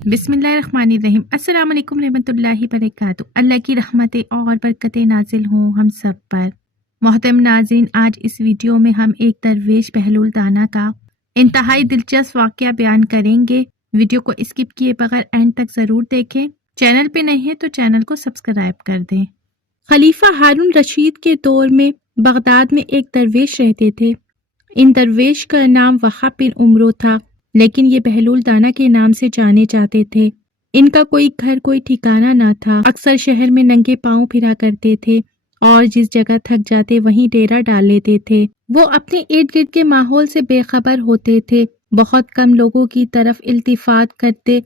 بسم اللہ الرحمن الرحیم۔ السلام علیکم رحمۃ اللہ وبرکاتہ۔ اللہ کی رحمتیں اور برکتیں نازل ہوں ہم سب پر۔ محترم ناظرین، آج اس ویڈیو میں ہم ایک درویش بہلول دانا کا انتہائی دلچسپ واقعہ بیان کریں گے۔ ویڈیو کو اسکپ کیے بغیر اینڈ تک ضرور دیکھیں۔ چینل پہ نہیں ہے تو چینل کو سبسکرائب کر دیں۔ خلیفہ ہارون رشید کے دور میں بغداد میں ایک درویش رہتے تھے۔ ان درویش کا نام وہاب بن عمرو تھا، لیکن یہ بہلول دانا کے نام سے جانے جاتے تھے۔ ان کا کوئی گھر کوئی ٹھکانہ نہ تھا، اکثر شہر میں ننگے پاؤں پھرا کرتے تھے اور جس جگہ تھک جاتے وہیں ڈیرا ڈال لیتے تھے۔ وہ اپنے ارد گرد کے ماحول سے بے خبر ہوتے تھے، بہت کم لوگوں کی طرف التفات کرتے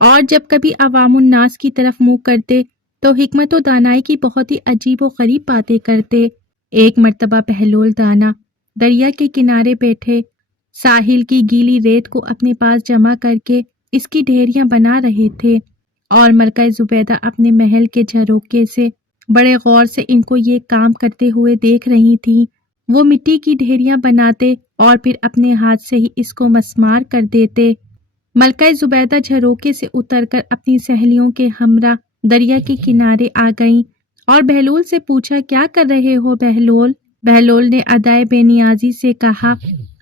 اور جب کبھی عوام الناس کی طرف منہ کرتے تو حکمت و دانائی کی بہت ہی عجیب و غریب باتیں کرتے۔ ایک مرتبہ بہلول دانا دریا کے کنارے بیٹھے ساحل کی گیلی ریت کو اپنے پاس جمع کر کے اس کی ڈھیریاں بنا رہے تھے اور ملکہ زبیدہ اپنے محل کے جھروکے سے بڑے غور سے ان کو یہ کام کرتے ہوئے دیکھ رہی تھیں۔ وہ مٹی کی ڈھیریاں بناتے اور پھر اپنے ہاتھ سے ہی اس کو مسمار کر دیتے۔ ملکہ زبیدہ جھروکے سے اتر کر اپنی سہیلیوں کے ہمراہ دریا کے کنارے آ گئیں اور بہلول سے پوچھا، کیا کر رہے ہو بہلول؟ بہلول نے ادائے بے نیازی سے کہا،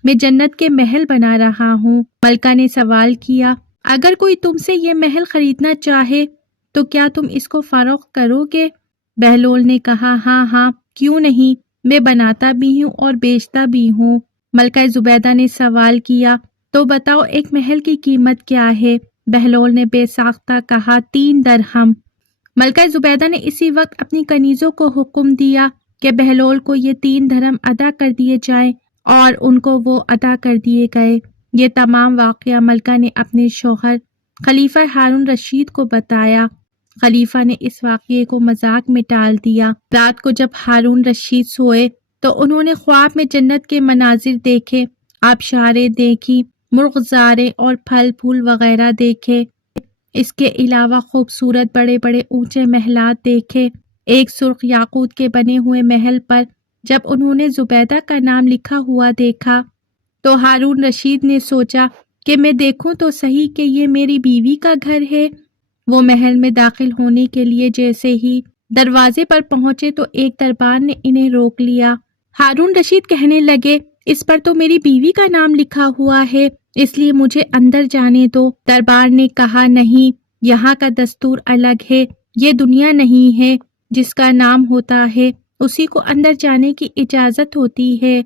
میں جنت کے محل بنا رہا ہوں۔ ملکہ نے سوال کیا، اگر کوئی تم سے یہ محل خریدنا چاہے تو کیا تم اس کو فروخت کرو گے؟ بہلول نے کہا، ہاں ہاں، کیوں نہیں، میں بناتا بھی ہوں اور بیچتا بھی ہوں۔ ملکہ زبیدہ نے سوال کیا، تو بتاؤ ایک محل کی قیمت کیا ہے؟ بہلول نے بے ساختہ کہا، 3 درہم۔ ملکہ زبیدہ نے اسی وقت اپنی کنیزوں کو حکم دیا کہ بہلول کو یہ 3 درہم ادا کر دیے جائیں اور ان کو وہ ادا کر دیے گئے۔ یہ تمام واقعہ ملکہ نے اپنے شوہر خلیفہ ہارون رشید کو بتایا۔ خلیفہ نے اس واقعے کو مذاق میں ٹال دیا۔ رات کو جب ہارون رشید سوئے تو انہوں نے خواب میں جنت کے مناظر دیکھے، آبشاریں دیکھی، مرغزاریں اور پھل پھول وغیرہ دیکھے۔ اس کے علاوہ خوبصورت بڑے بڑے اونچے محلات دیکھے۔ ایک سرخ یاقوت کے بنے ہوئے محل پر جب انہوں نے زبیدہ کا نام لکھا ہوا دیکھا تو ہارون رشید نے سوچا کہ میں دیکھوں تو صحیح کہ یہ میری بیوی کا گھر ہے۔ وہ محل میں داخل ہونے کے لیے جیسے ہی دروازے پر پہنچے تو ایک دربار نے انہیں روک لیا۔ ہارون رشید کہنے لگے، اس پر تو میری بیوی کا نام لکھا ہوا ہے، اس لیے مجھے اندر جانے دو۔ دربار نے کہا، نہیں، یہاں کا دستور الگ ہے، یہ دنیا نہیں ہے، جس کا نام ہوتا ہے اسی کو اندر جانے کی اجازت ہوتی ہے،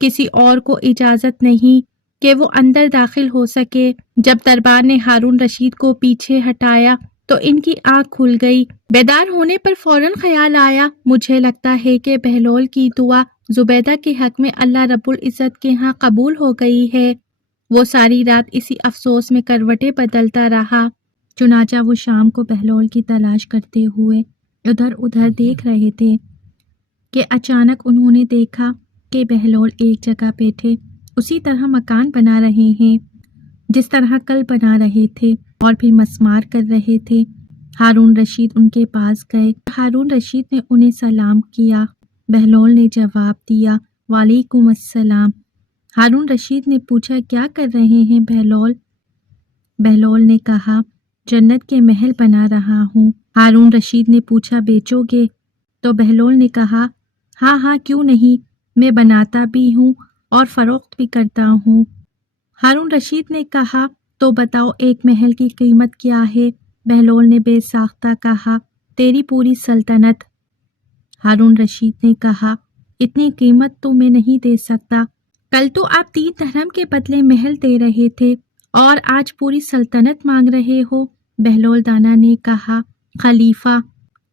کسی اور کو اجازت نہیں کہ وہ اندر داخل ہو سکے۔ جب دربار نے ہارون رشید کو پیچھے ہٹایا تو ان کی آنکھ کھل گئی۔ بیدار ہونے پر فوراً خیال آیا، مجھے لگتا ہے کہ بہلول کی دعا زبیدہ کے حق میں اللہ رب العزت کے ہاں قبول ہو گئی ہے۔ وہ ساری رات اسی افسوس میں کروٹیں بدلتا رہا۔ چنانچہ وہ شام کو بہلول کی تلاش کرتے ہوئے ادھر ادھر دیکھ رہے تھے کہ اچانک انہوں نے دیکھا کہ بہلول ایک جگہ بیٹھے اسی طرح مکان بنا رہے ہیں جس طرح کل بنا رہے تھے اور پھر مسمار کر رہے تھے۔ ہارون رشید ان کے پاس گئے۔ ہارون رشید نے انہیں سلام کیا۔ بہلول نے جواب دیا، وعلیکم السلام۔ ہارون رشید نے پوچھا، کیا کر رہے ہیں بہلول؟ بہلول نے کہا، جنت کے محل بنا رہا ہوں۔ ہارون رشید نے پوچھا، بیچو گے؟ تو بہلول نے کہا، ہاں ہاں، کیوں نہیں، میں بناتا بھی ہوں اور فروخت بھی کرتا ہوں۔ ہارون رشید نے کہا، تو بتاؤ ایک محل کی قیمت کیا ہے؟ بہلول نے بے ساختہ کہا، تیری پوری سلطنت۔ ہارون رشید نے کہا، اتنی قیمت تو میں نہیں دے سکتا، کل تو آپ 3 درہم کے بدلے محل دے رہے تھے اور آج پوری سلطنت مانگ رہے ہو۔ بہلول دانا نے کہا، خلیفہ،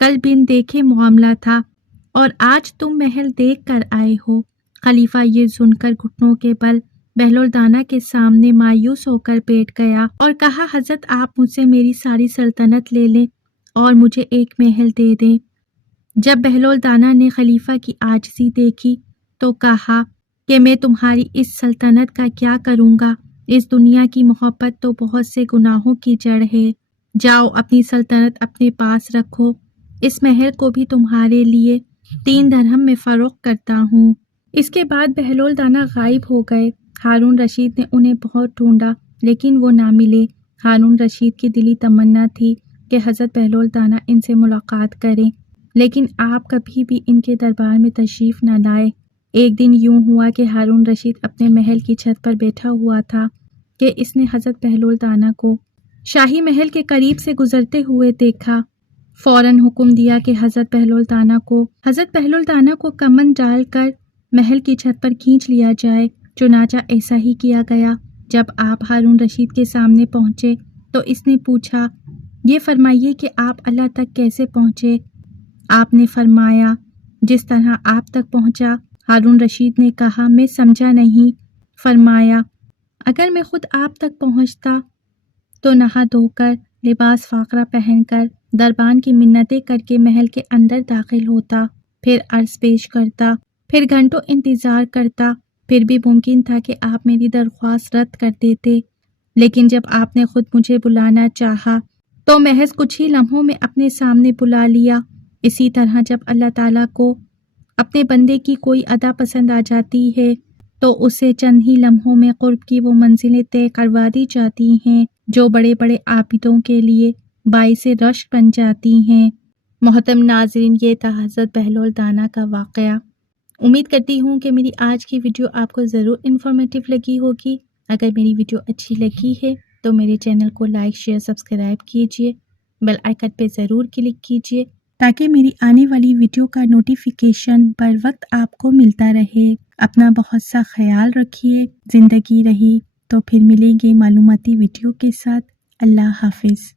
کل بن دیکھے معاملہ تھا اور آج تم محل دیکھ کر آئے ہو۔ خلیفہ یہ سن کر گھٹنوں کے بل بہلول دانا کے سامنے مایوس ہو کر بیٹھ گیا اور کہا، حضرت آپ مجھ سے میری ساری سلطنت لے لیں اور مجھے ایک محل دے دیں۔ جب بہلول دانا نے خلیفہ کی عاجزی دیکھی تو کہا کہ میں تمہاری اس سلطنت کا کیا کروں گا؟ اس دنیا کی محبت تو بہت سے گناہوں کی جڑ ہے، جاؤ اپنی سلطنت اپنے پاس رکھو، اس محل کو بھی تمہارے لیے 3 درہم میں فروخت کرتا ہوں۔ اس کے بعد بہلول دانا غائب ہو گئے۔ ہارون رشید نے انہیں بہت ڈھونڈا لیکن وہ نہ ملے۔ ہارون رشید کی دلی تمنا تھی کہ حضرت بہلول تانا ان سے ملاقات کریں، لیکن آپ کبھی بھی ان کے دربار میں تشریف نہ لائے۔ ایک دن یوں ہوا کہ ہارون رشید اپنے محل کی چھت پر بیٹھا ہوا تھا کہ اس نے حضرت بہلول تانا کو شاہی محل کے قریب سے گزرتے ہوئے دیکھا۔ فوراً حکم دیا کہ حضرت بہلول تانا کو کمند ڈال کر محل کی چھت پر کھینچ لیا جائے۔ چنانچہ ایسا ہی کیا گیا۔ جب آپ ہارون رشید کے سامنے پہنچے تو اس نے پوچھا، یہ فرمائیے کہ آپ اللہ تک کیسے پہنچے؟ آپ نے فرمایا، جس طرح آپ تک پہنچا۔ ہارون رشید نے کہا، میں سمجھا نہیں۔ فرمایا، اگر میں خود آپ تک پہنچتا تو نہا دھو کر، لباس فاقرہ پہن کر، دربان کی منتیں کر کے محل کے اندر داخل ہوتا، پھر عرض پیش کرتا، پھر گھنٹوں انتظار کرتا، پھر بھی ممکن تھا کہ آپ میری درخواست رد کر دیتے، لیکن جب آپ نے خود مجھے بلانا چاہا تو محض کچھ ہی لمحوں میں اپنے سامنے بلا لیا۔ اسی طرح جب اللہ تعالیٰ کو اپنے بندے کی کوئی ادا پسند آ جاتی ہے تو اسے چند ہی لمحوں میں قرب کی وہ منزلیں طے کروا دی جاتی ہیں جو بڑے بڑے عابدوں کے لیے باعث رشک بن جاتی ہیں۔ محترم ناظرین، یہ تھا حضرت بہلول تانا کا واقعہ۔ امید کرتی ہوں کہ میری آج کی ویڈیو آپ کو ضرور انفارمیٹیو لگی ہوگی۔ اگر میری ویڈیو اچھی لگی ہے تو میرے چینل کو لائک، شیئر، سبسکرائب کیجیے، بیل آئیکن پہ ضرور کلک کیجیے تاکہ میری آنے والی ویڈیو کا نوٹیفیکیشن بر وقت آپ کو ملتا رہے۔ اپنا بہت سا خیال رکھیے۔ زندگی رہی تو پھر ملیں گے معلوماتی ویڈیو کے ساتھ۔ اللہ حافظ۔